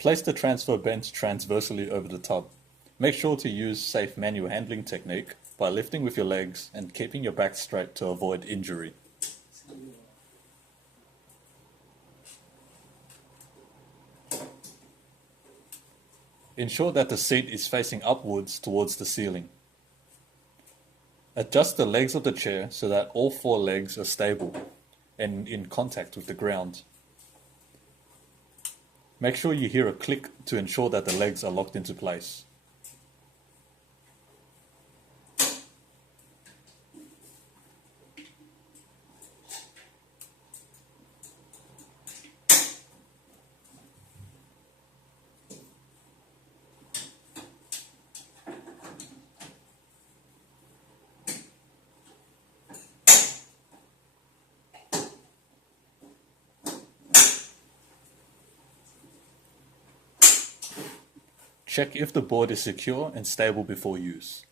Place the transfer bench transversely over the tub. Make sure to use safe manual handling technique by lifting with your legs and keeping your back straight to avoid injury. Ensure that the seat is facing upwards towards the ceiling. Adjust the legs of the chair so that all four legs are stable and in contact with the ground. Make sure you hear a click to ensure that the legs are locked into place. Check if the board is secure and stable before use.